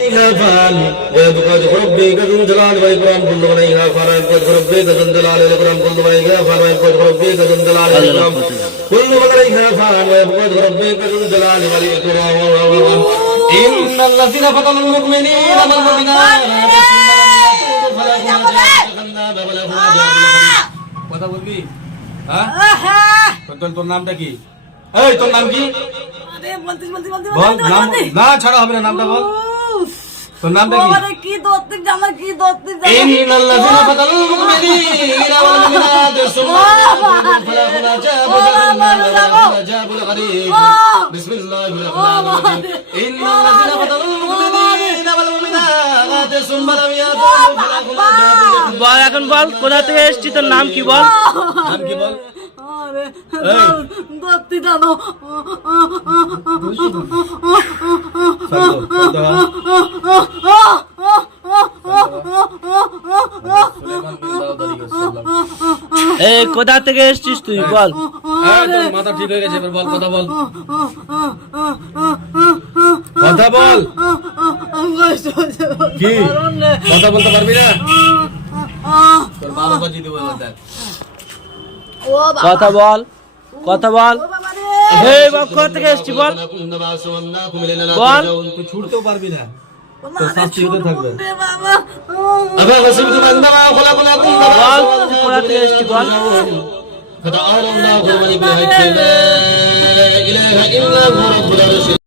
فعل ويبقى ربك ذو الجلال والإكرام كل من عليها فعل ويبقى ربك ذو الجلال والإكرام كل من عليها فعل ويبقى ربك ذو الجلال والإكرام كل من عليها فعل ويبقى ربك ذو الجلال والإكرام إن الذين فتنوا المؤمنين والمؤمنات কথা বলবি হ্যাঁ তোর নামটা কি এই তোর নাম কি আরে বলতিস বল নাম না ছাড়া হবে না নামটা বল তোর নামটা কি আরে কি দত্তিক জানা কি দত্তিক জানা ইন্নাল্লাযিনা ফাতানুল মুমিনিনা ওয়াল মুমিনাত সুম্মা ফালাহুনা জাবুল গরীব বিসমিল্লাহির রাহমানির রাহিম ইন্নাল্লাযিনা ফাতানুল মুমিনিনা ওয়াল মুমিনাত সুম্মা লাম ইয়াতুবু ফালাহুনা জাবুল বল এখন বল কোথা থেকে এসেছিস তোর নাম কি বল নাম কি বল আরে দত্তিক জানো এই কোথা থেকে এসেছিস তুই বল তোর মাথা ঠিক হয়ে গেছে এবার বল কথা বল কথা বল কি কথা বলতে পারবি না তোর বাবা বাজি দেবো এবার কথা বল কথা বল এই বাবা কোথা থেকে এসেছিস বল বল তুই ছুটতেও পারবি না তোর শাস্তি হতে থাকবে বাবা আবা হাসিবতুম আন্নামা খলাকনাকুম বল কোথা থেকে এসেছিস বল فتعالى الله الملك الحق لا اله الا هو رب العرش